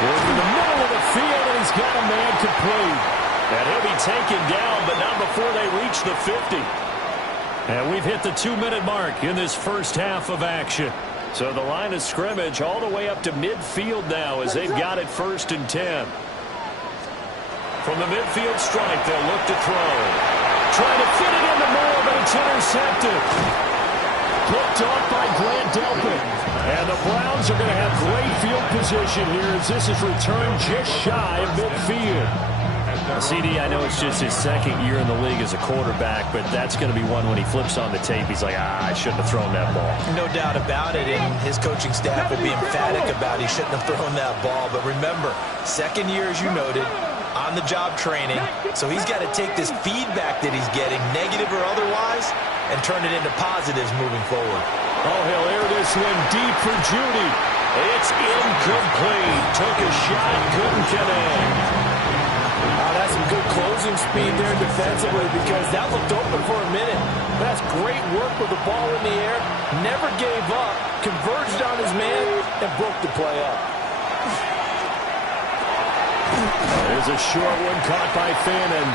Going to the middle of the field, and he's got a man complete. And he'll be taken down, but not before they reach the 50. And we've hit the 2-minute mark in this first half of action. So the line of scrimmage all the way up to midfield now as they've got it 1st and 10. From the midfield stripe, they'll look to throw. Trying to fit it into Moore, but it's intercepted. Picked off by Grant Delpit. And the Browns are going to have great field position here as this is returned just shy of midfield. CD, I know it's just his 2nd year in the league as a quarterback, but that's going to be one when he flips on the tape. He's like, I shouldn't have thrown that ball. No doubt about it, and his coaching staff will be emphatic about he shouldn't have thrown that ball. But remember, 2nd year, as you noted, on-the-job training, so he's got to take this feedback that he's getting, negative or otherwise, and turn it into positives moving forward. Oh, he'll air this one deep for Judy. It's incomplete. Took a shot, couldn't connect. That's some good closing speed there defensively because that looked open for a minute. That's great work with the ball in the air. Never gave up, converged on his man, and broke the play up. There's a short one caught by Fannin.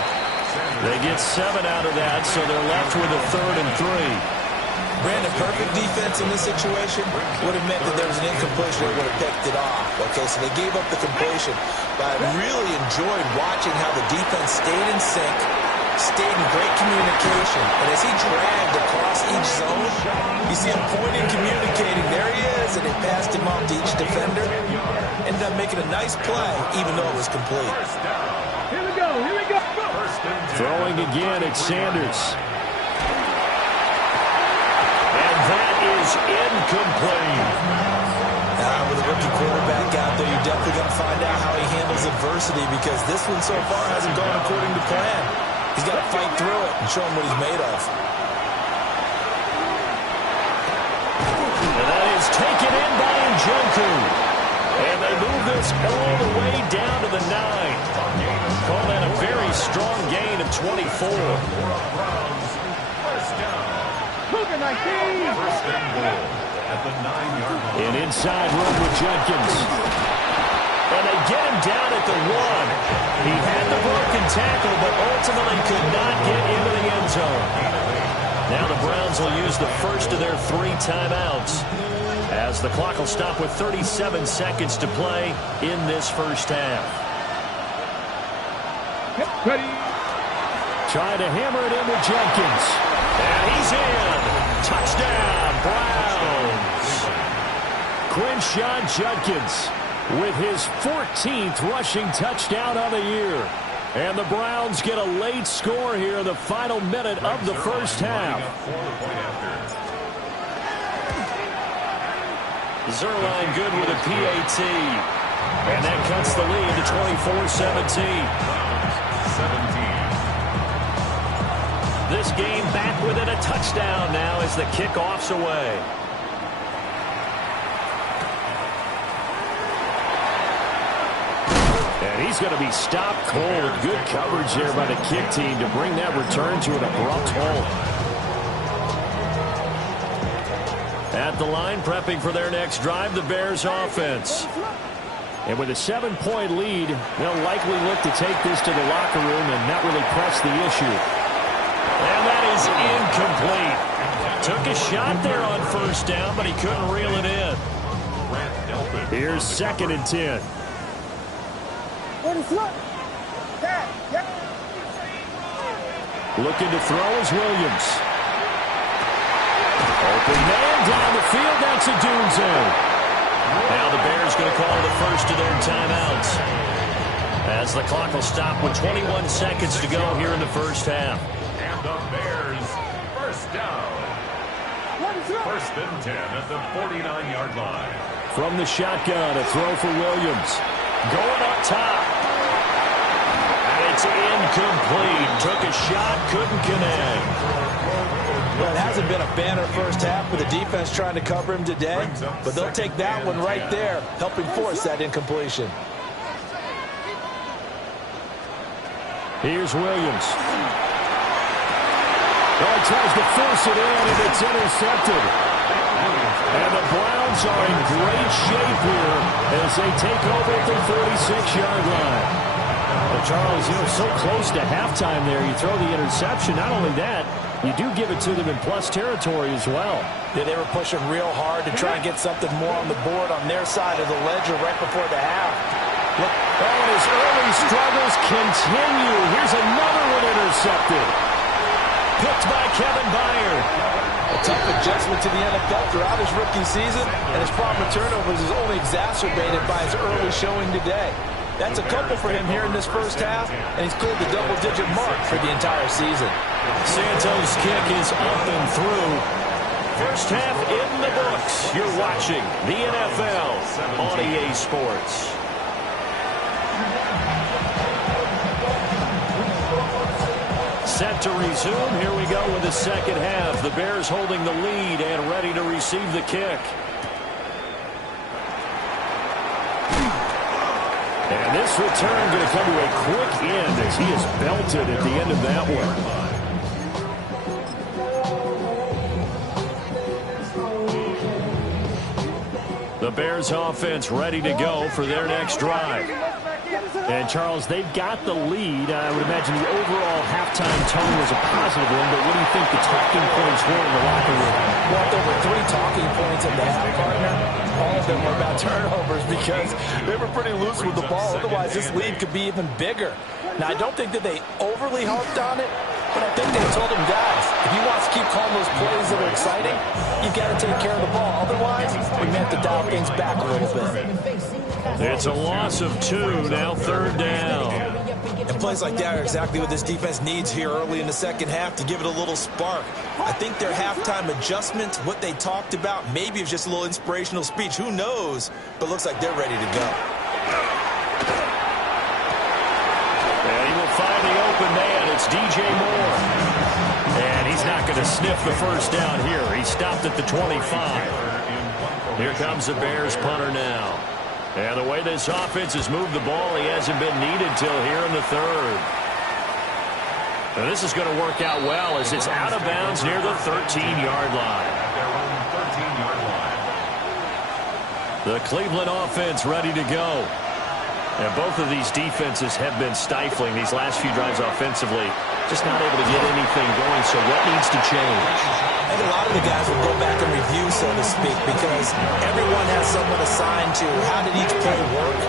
They get 7 out of that, so they're left with a 3rd and 3. Brandon, perfect defense in this situation would have meant that there was an incompletion that would have picked it off. Okay, so they gave up the completion. But I really enjoyed watching how the defense stayed in sync, stayed in great communication. And as he dragged across each zone, you see him pointing, communicating. There he is, and it passed him off to each defender. Ended up making a nice play, even though it was complete. Here we go, here we go. Throwing again, it's Sanders. That is incomplete. With a rookie quarterback out there, you're definitely going to find out how he handles adversity because this one so far hasn't gone according to plan. He's got to fight through it and show him what he's made of. And that is taken in by Njoku. And they move this all the way down to the 9. Call that a very strong gain of 24. An inside run with Jenkins. And they get him down at the 1. He had the broken tackle, but ultimately could not get into the end zone. Now the Browns will use the first of their 3 timeouts as the clock will stop with 37 seconds to play in this first half. Ready. Trying to hammer it in with Jenkins. And he's in. Touchdown, Browns. Quinshon Judkins with his 14th rushing touchdown of the year. And the Browns get a late score here in the final minute of the first half. Zuerlein good with a PAT. And that cuts the lead to 24-17. This game back within a touchdown now as the kickoff's away. And he's going to be stopped cold. Good coverage there by the kick team to bring that return to an abrupt halt. At the line, prepping for their next drive, the Bears offense. And with a 7-point lead, they'll likely look to take this to the locker room and not really press the issue. And that is incomplete. Took a shot there on first down, but he couldn't reel it in. Here's 2nd and 10. Looking to throw is Williams. Open man down the field. That's a Dunze. Now the Bears going to call the first of their timeouts as the clock will stop with 21 seconds to go here in the first half. And the Bears first down. 1st and 10 at the 49-yard line. From the shotgun, a throw for Williams. Going up top. And it's incomplete. Took a shot, couldn't connect. Well, it hasn't been a banner first half with the defense trying to cover him today, but they'll take that one right there, helping force that incompletion. Here's Williams. Oh, he tries to force it in, and it's intercepted. And the Browns Bears are in great shape here as they take over at the 46-yard line. Well, Charles, so close to halftime there. You throw the interception. Not only that, you do give it to them in plus territory as well. Yeah, they were pushing real hard to try and get something more on the board on their side of the ledger right before the half. Look, and his early struggles continue. Here's another one intercepted. Picked by Kevin Byard. A tough adjustment to the NFL throughout his rookie season, and his problem with turnovers is only exacerbated by his early showing today. That's a couple for him here in this first half, and he's cleared the double-digit mark for the entire season. Santos' kick is up and through. First half in the books. You're watching the NFL on EA Sports. Set to resume. Here we go with the second half. The Bears holding the lead and ready to receive the kick. And this return going to come to a quick end as he is belted at the end of that one. The Bears offense ready to go for their next drive. And, Charles, they've got the lead. I would imagine the overall halftime tone was a positive one, but what do you think the talking points were in the locker room? Well, there were 3 talking points at the half, partner. All of them were about turnovers because they were pretty loose with the ball. Otherwise, this lead could be even bigger. Now, I don't think that they overly harped on it, but I think they told them, guys, if you want to keep calling those plays that are exciting, you've got to take care of the ball. Otherwise, we may have to dial things back a little bit. It's a loss of 2, now third down. And plays like that are exactly what this defense needs here early in the second half to give it a little spark. I think their halftime adjustments, what they talked about, maybe it's just a little inspirational speech. Who knows? But looks like they're ready to go. And he will find the open man. It's DJ Moore. And he's not going to sniff the first down here. He stopped at the 25. Here comes the Bears punter now. And the way this offense has moved the ball, he hasn't been needed till here in the third. And this is going to work out well as it's out of bounds near the 13-yard line. The Cleveland offense ready to go. And both of these defenses have been stifling these last few drives offensively. Just not able to get anything going, so what needs to change? I think a lot of the guys will go back and review, so to speak, because everyone has someone assigned to how did each play work.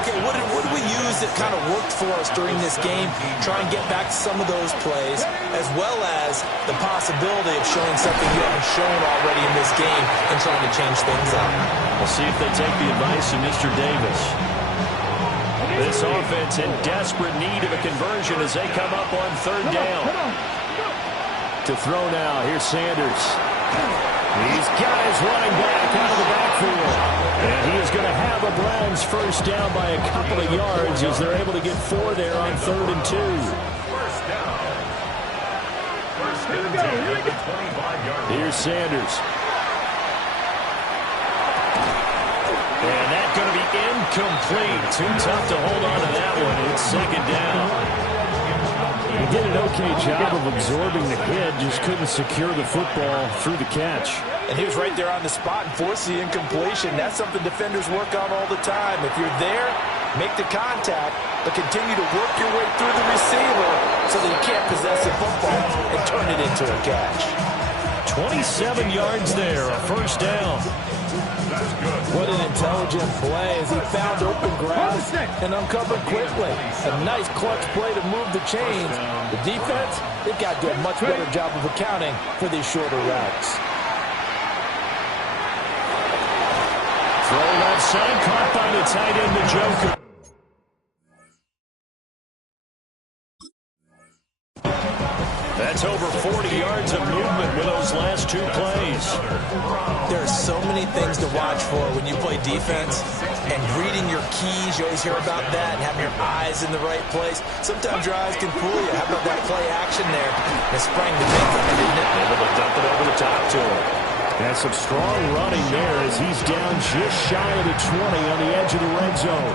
Okay, what did we use that kind of worked for us during this game? Try and get back to some of those plays, as well as the possibility of showing something you haven't shown already in this game and trying to change things up. We'll see if they take the advice of Mr. Davis. This offense in desperate need of a conversion as they come up on third down. To throw now, here's Sanders. He's got his running back out of the backfield. And he is going to have a Browns first down by a couple of yards as they're able to get 4 there on 3rd and 2. Here's Sanders. And that's going to be incomplete. Too tough to hold on to that one. It's second down. He did an okay job of absorbing the hit, just couldn't secure the football through the catch. And he was right there on the spot and forced the incompletion. That's something defenders work on all the time. If you're there, make the contact, but continue to work your way through the receiver so that you can't possess the football and turn it into a catch. 27 yards there, a first down. What an intelligent play as he found open ground and uncovered quickly. A nice clutch play to move the chains. The defense, they've got to do a much better job of accounting for these shorter routes. Throw left side, caught by the tight end, the Joker. That's over 40 yards of movement with those last 2 plays. There are so many things to watch for when you play defense, and reading your keys, you always hear about that, and having your eyes in the right place. Sometimes your eyes can fool you. How about that play action there? They sprang the big guy, didn't it? Able to dump it over the top to him. And some strong running there as he's down just shy of the 20 on the edge of the red zone.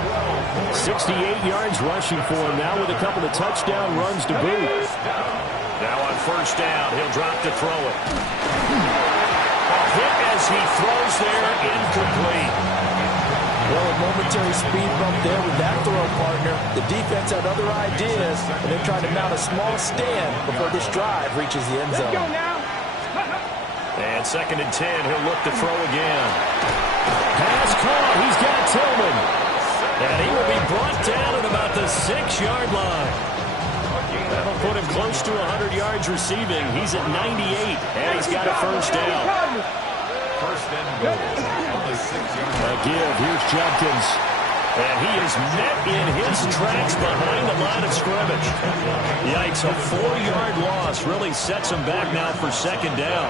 68 yards rushing for him now with a couple of touchdown runs to boot. Now on first down, he'll drop to throw it. hit as he throws there, incomplete. Well, a momentary speed bump there with that throw, partner. The defense had other ideas, and they're trying to mount a small stand before this drive reaches the end zone. Let's go now. And 2nd and 10, he'll look to throw again. Pass caught. He's got Tillman. And he will be brought down at about the 6-yard line. That'll put him close to 100 yards receiving. He's at 98, and he's got a first down. First and goal on the 6-yard line. A give. Here's Judkins. And he is met in his tracks behind the line of scrimmage. Yikes, a 4-yard loss really sets him back now for 2nd down.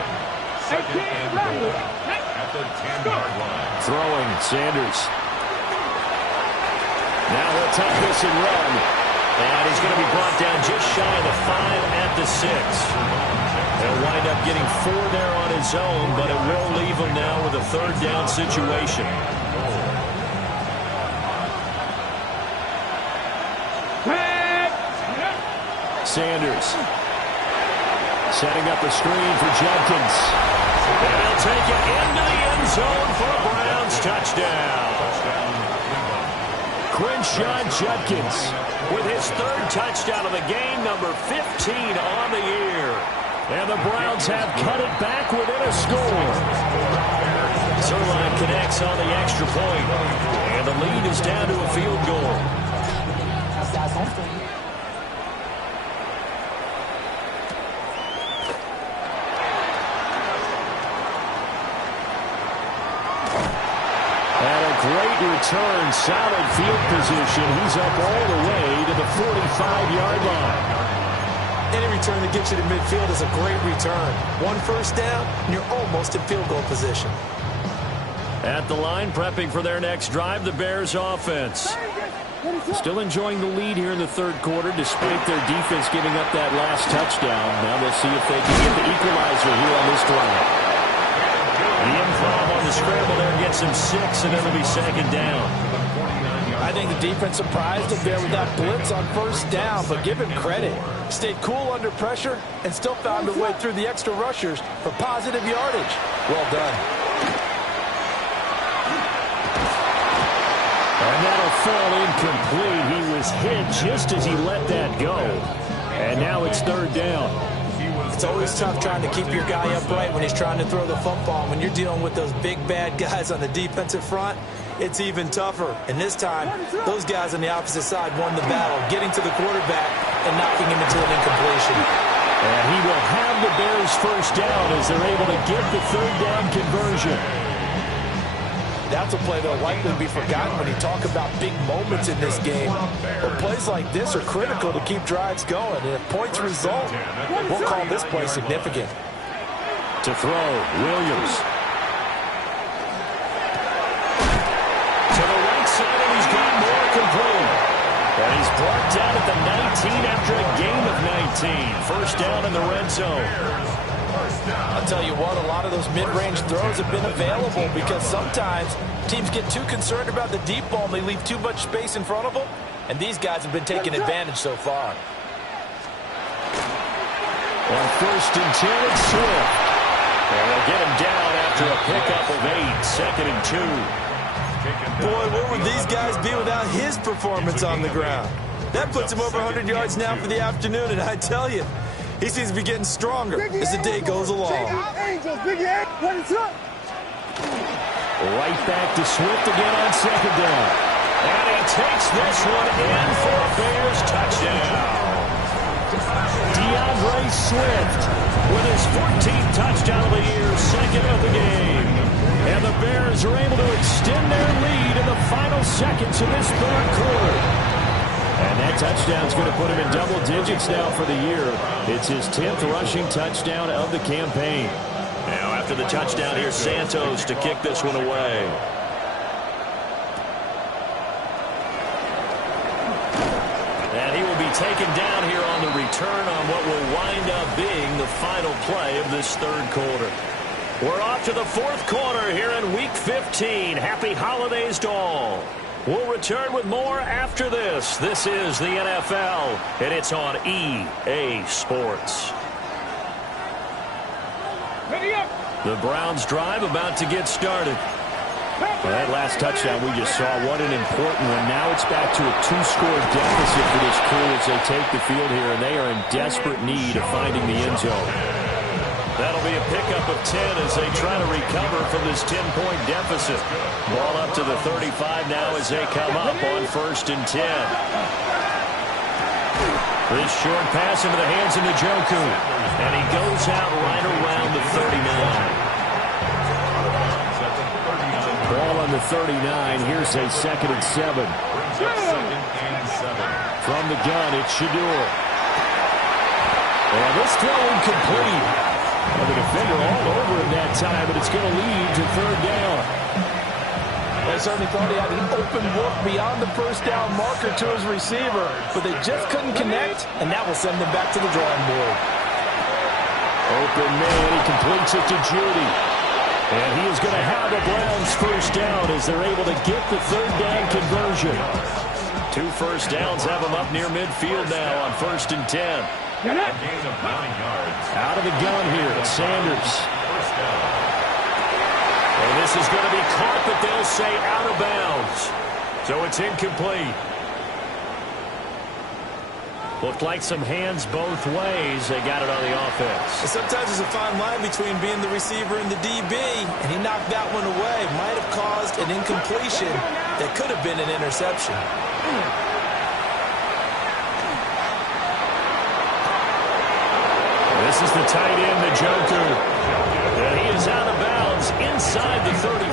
Second and goal at the 10-yard line. Throwing, Sanders. Now he'll tuck this and run. And he's going to be brought down just shy of the 5 at the 6. He'll wind up getting 4 there on his own, but it will leave him now with a 3rd down situation. Sanders setting up a screen for Judkins. And he'll take it into the end zone for a Browns touchdown. Quinshon Judkins with his 3rd touchdown of the game, number 15 on the year. And the Browns have cut it back within a score. Zuerlein connects on the extra point, and the lead is down to a field goal. Great return, solid field position. He's up all the way to the 45-yard line. Any return that gets you to midfield is a great return. 1 first down, and you're almost in field goal position. At the line, prepping for their next drive, the Bears offense. Still enjoying the lead here in the 3rd quarter, despite their defense giving up that last touchdown. Now we'll see if they can get the equalizer here on this drive. The improv on the scramble there gets him 6, and it'll be 2nd down. I think the defense surprised him there with that blitz on 1st down, but give him credit. Stayed cool under pressure and still found a way through the extra rushers for positive yardage. Well done. And that'll fall incomplete. He was hit just as he let that go. And now it's 3rd down. It's always tough trying to keep your guy upright when he's trying to throw the football. When you're dealing with those big, bad guys on the defensive front, it's even tougher. And this time, those guys on the opposite side won the battle, getting to the quarterback and knocking him into an incompletion. And he will have the Bears' first down as they're able to get the 3rd down conversion. That's a play that'll likely be forgotten when you talk about big moments in this game. But plays like this are critical to keep drives going. And if points result, we'll call this play significant. To throw, Williams. To the right side, and he's got more complete. And he's brought down at the 19 after a gain of 19. First down in the red zone. I'll tell you what, a lot of those mid-range throws have been available because sometimes teams get too concerned about the deep ball and they leave too much space in front of them, and these guys have been taking advantage so far. On 1st and 10, it's Swift. And they'll get him down after a pickup of 8, 2nd and 2. Boy, where would these guys be without his performance on the ground? That puts him over 100 yards now for the afternoon, and I tell you, he seems to be getting stronger as the day goes along. Right back to Swift again on 2nd down. And he takes this one in for a Bears touchdown. DeAndre Swift with his 14th touchdown of the year, 2nd of the game. And the Bears are able to extend their lead in the final seconds of this 3rd quarter. And that touchdown's going to put him in double digits now for the year. It's his 10th rushing touchdown of the campaign. Now after the touchdown, here's Santos to kick this one away. And he will be taken down here on the return on what will wind up being the final play of this 3rd quarter. We're off to the 4th quarter here in Week 15. Happy holidays to all. We'll return with more after this. This is the NFL, and it's on EA Sports. Ready up. The Browns drive about to get started. Well, that last touchdown we just saw, what an important one. Now it's back to a 2-score deficit for this crew as they take the field here, and they are in desperate need of finding the end zone. That'll be a pickup of 10 as they try to recover from this 10-point deficit. Ball up to the 35 now as they come up on 1st and 10. This short pass into the hands of Njoku, and he goes out right around the 39. Ball on the 39. Here's a 2nd and 7. From the gun, it's Shedeur. And this throw incomplete. Well, the defender all over him that time, but it's going to lead to 3rd down. They certainly thought he had an open look beyond the 1st down marker to his receiver, but they just couldn't connect, and that will send them back to the drawing board. Open man, he completes it to Judy. And he is going to have the Browns 1st down as they're able to get the 3rd down conversion. 2 first downs have them up near midfield now on 1st and 10. Out of the gun here, Sanders. And this is going to be caught, but they'll say out of bounds. So it's incomplete. Looked like some hands both ways. They got it on the offense. And sometimes there's a fine line between being the receiver and the DB, and he knocked that one away. Might have caused an incompletion that could have been an interception. This is the tight end, Njoku. And he is out of bounds inside the 35.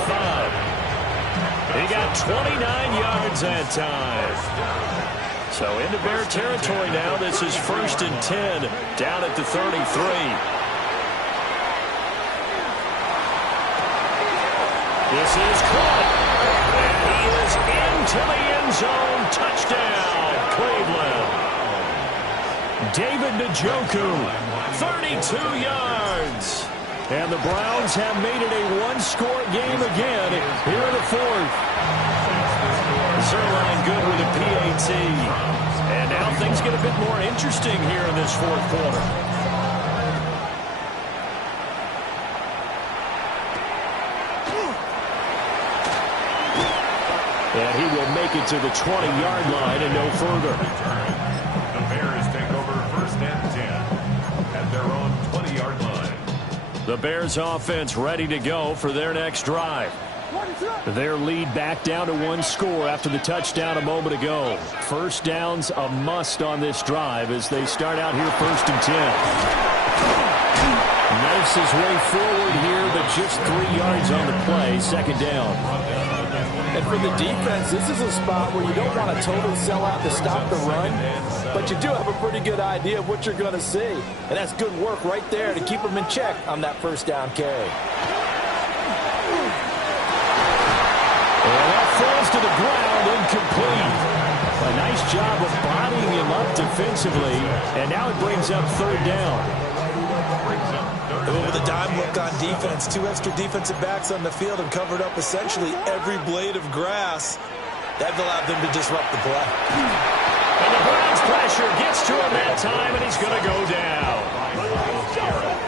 He got 29 yards that time. So into Bear territory now. This is 1st and 10 down at the 33. This is caught. And he is into the end zone. Touchdown, Cleveland. David Njoku, 32 yards. And the Browns have made it a 1-score game again here in the 4th. Zerline good with a PAT. And now things get a bit more interesting here in this 4th quarter. And he will make it to the 20-yard line and no further. The Bears take over 1st and 10 at their own 20-yard line. The Bears offense ready to go for their next drive. Their lead back down to 1 score after the touchdown a moment ago. 1st down's a must on this drive as they start out here 1st and 10. Knifes his way forward here, but just 3 yards on the play. 2nd down. And for the defense, this is a spot where you don't want to totally sell out to stop the run, but you do have a pretty good idea of what you're going to see. And that's good work right there to keep them in check on that 1st down carry. And that falls to the ground, incomplete. A nice job of bodying him up defensively, and now it brings up 3rd down. With a dime look on defense, 2 extra defensive backs on the field and covered up essentially every blade of grass. That allowed them to disrupt the play. And the Browns pressure gets to him that time, and he's going to go down.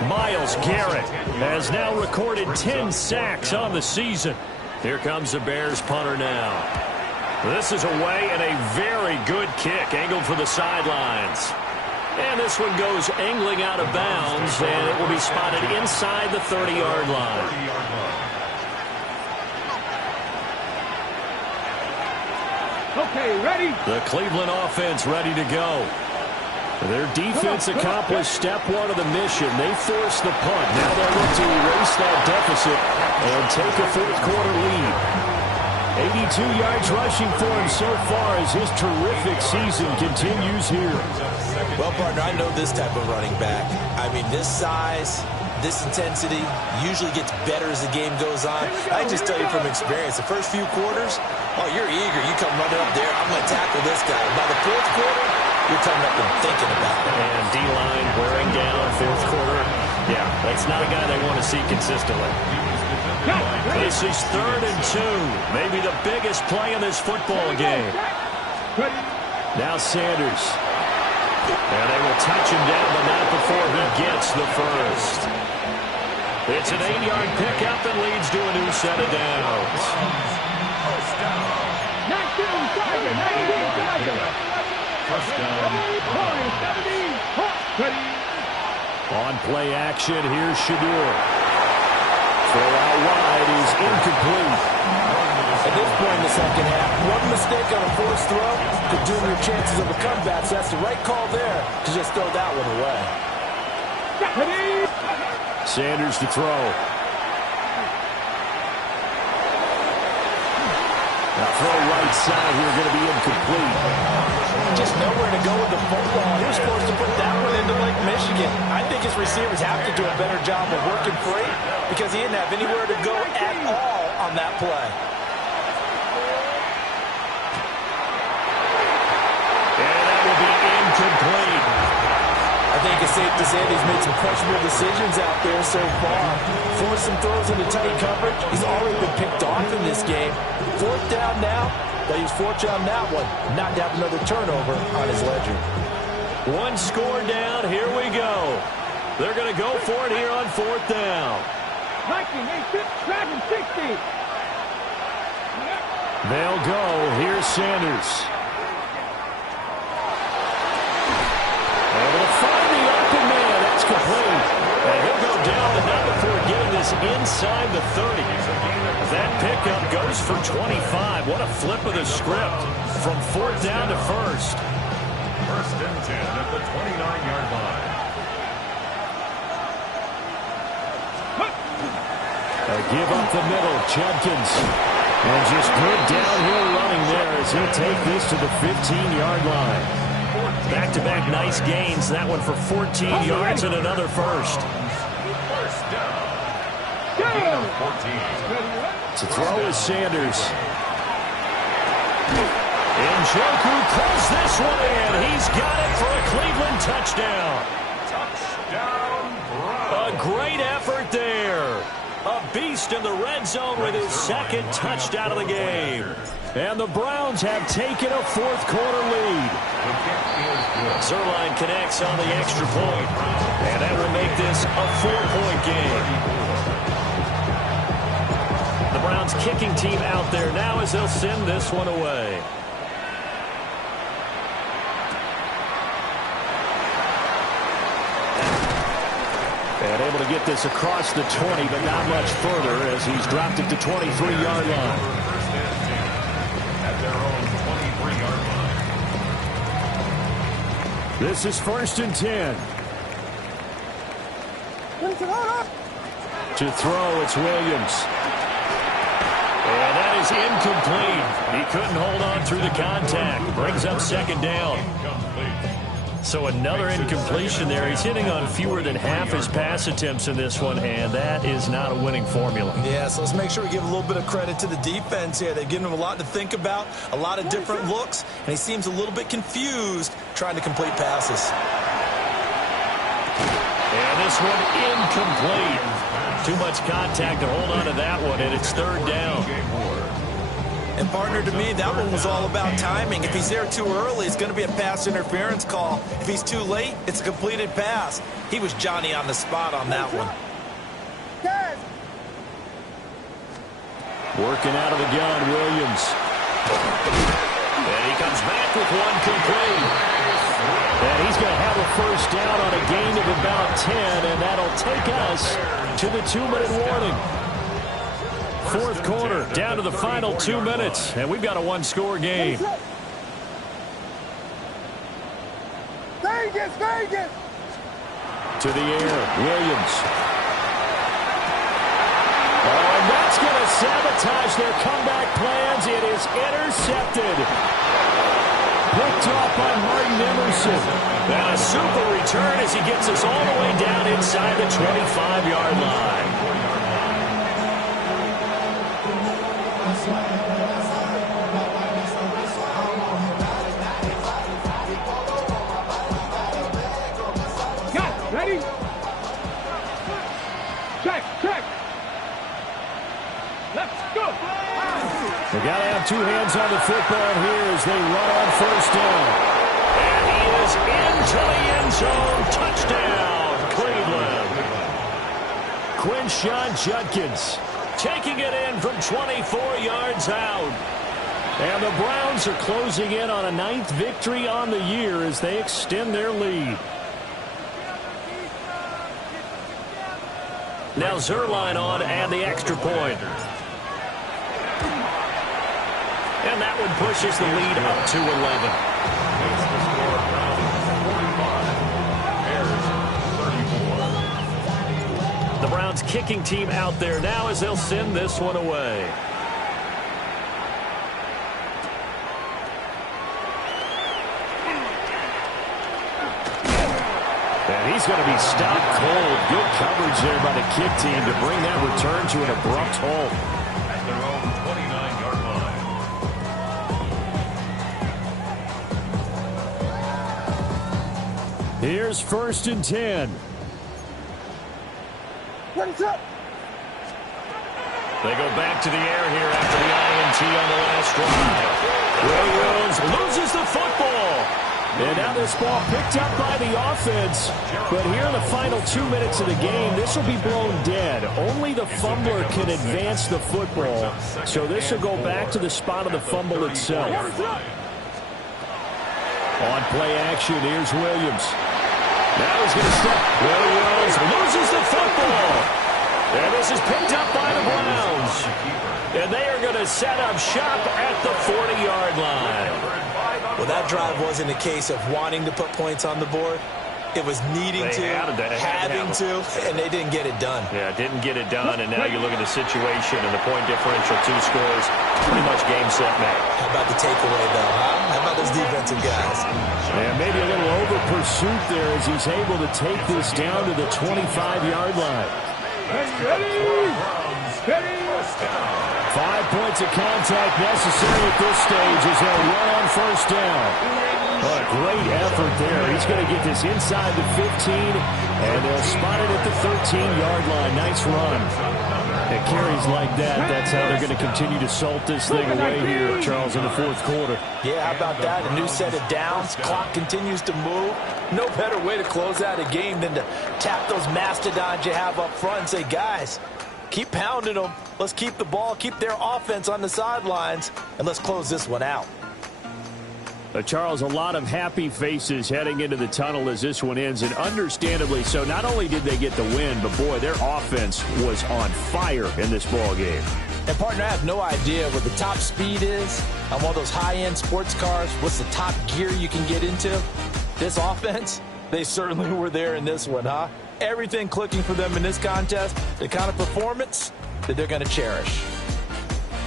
Myles Garrett has now recorded 10 sacks on the season. Here comes the Bears punter now. This is away and a very good kick angled for the sidelines. And this one goes angling out of bounds, and it will be spotted inside the 30-yard line. Okay, ready? The Cleveland offense ready to go. Their defense accomplished step 1 of the mission. They forced the punt. Now they're looking to erase that deficit and take a 4th quarter lead. 82 yards rushing for him so far as his terrific season continues here. Well, partner, I know this type of running back. I mean, this size, this intensity usually gets better as the game goes on. I just tell you from experience, the first few quarters, oh, you're eager. You come running up there, I'm going to tackle this guy. By the 4th quarter, you're coming up and thinking about it. And D-line wearing down 4th quarter. Yeah, that's not a guy they want to see consistently. This is 3rd and 2. Maybe the biggest play in this football game. Now Sanders. And they will touch him down, but not before he gets the 1st. It's an 8-yard pickup that leads to a new set of downs. First down. 19, Tiger, 19, Tiger. First down. 17, On play action, here's Shadur. Throw out wide is incomplete. At this point in the second half, one mistake on a forced throw could doom your chances of a comeback. So that's the right call there to just throw that one away. Sanders to throw. Now throw right side here, going to be incomplete. Just nowhere to go with the football. He was forced to put that one into Lake Michigan. I think his receivers have to do a better job of working free because he didn't have anywhere to go at all on that play. And that will be incomplete. I think it's safe to say that he's made some questionable decisions out there so far. Forced some throws into tight coverage. He's already been picked off in this game. Fourth down now. But he's fortunate on that one, not to have another turnover on his ledger. One score down. Here we go. They're going to go for it here on fourth down. 19, 60. They'll go. Here's Sanders. Able to find the open man. That's complete. And he'll go down, but not before getting this inside the 30. That pickup goes for 25. What a flip of the script from fourth down to first. First and 10 at the 29-yard line. A give up the middle. Judkins. And just good downhill running there as he'll take this to the 15-yard line. Back-to-back nice gains. That one for 14 yards and another first. First down. Gain of 14. To throw is Sanders. Njoku pulls this one in. He's got it for a Cleveland touchdown. Touchdown, Browns. A great effort there. A beast in the red zone with his second touchdown of the game. And the Browns have taken a fourth-quarter lead. The kick is good. Zuerlein connects on the extra point. And that will make this a 4-point game. The Browns kicking team out there now as they'll send this one away. And able to get this across the 20, but not much further as he's dropped it to 23-yard line. First and 10 at their own 23-yard line. This is first and 10. To throw, it's Williams. And that is incomplete. He couldn't hold on through the contact. Brings up second down. So another incompletion there. He's hitting on fewer than half his pass attempts in this one, and that is not a winning formula. Yeah, so let's make sure we give a little bit of credit to the defense here. They've given him a lot to think about, a lot of different looks, and he seems a little bit confused trying to complete passes. And this one incomplete. Too much contact to hold on to that one, and it's third down. And, partner, to me, that one was all about timing. If he's there too early, it's going to be a pass interference call. If he's too late, it's a completed pass. He was Johnny on the spot on that one. Working out of the gun, Williams. And he comes back with one complete. And he's going to have a first down on a gain of about 10, and that'll take us to the 2-minute warning. Fourth quarter, down to the final 2 minutes, and we've got a one-score game. Vegas! To the air, Williams. Oh, and that's going to sabotage their comeback plans. It is intercepted. Picked off by Martin Emerson. And a super return as he gets us all the way down inside the 25-yard line. Ready? Check. Let's go. They got to have two hands on the football here as they run on first down. And he is into the end zone. Touchdown, Cleveland. Quinshon Judkins taking it in from 24 yards out. And the Browns are closing in on a 9th victory on the year as they extend their lead. Now Zuerlein on and the extra point. And that one pushes the lead up to 11. Makes the score Browns 45, Bears 34. The Browns kicking team out there now as they'll send this one away. And he's going to be stopped cold. Good coverage there by the kick team to bring that return to an abrupt halt. At their own 29-yard line. Here's 1st and 10. What's up? They go back to the air here after the INT on the last drive. Williams loses the football. And now this ball picked up by the offense. But here in the final 2 minutes of the game, this will be blown dead. Only the fumbler can advance the football. So this will go back to the spot of the fumble itself. On play action, here's Williams. Now he's going to step. Williams loses the football. And this is picked up by the Browns. And they are going to set up shop at the 40-yard line. Well, that drive wasn't a case of wanting to put points on the board. It was needing to, having to, and they didn't get it done. Yeah, didn't get it done, and now you look at the situation and the point differential, 2 scores, pretty much game, set, match. How about the takeaway, though, huh? How about those defensive guys? And maybe a little over pursuit there as he's able to take this down to the 25-yard line. Ready? 5 points of contact necessary at this stage as they'll run on 1st down. Oh, a great effort there. He's going to get this inside the 15, and they'll spot it at the 13-yard line. Nice run. At carries like that, that's how they're going to continue to salt this thing away here, Charles, in the 4th quarter. Yeah, how about that? A new set of downs. Clock continues to move. No better way to close out a game than to tap those mastodons you have up front and say, guys, keep pounding them. Let's keep the ball, keep their offense on the sidelines, and let's close this one out. Charles, a lot of happy faces heading into the tunnel as this one ends, and understandably so. Not only did they get the win, but, boy, their offense was on fire in this ball game. And, partner, I have no idea what the top speed is on one of those high-end sports cars. What's the top gear you can get into? This offense, they certainly were there in this one, huh? Everything clicking for them in this contest, the kind of performance that they're going to cherish.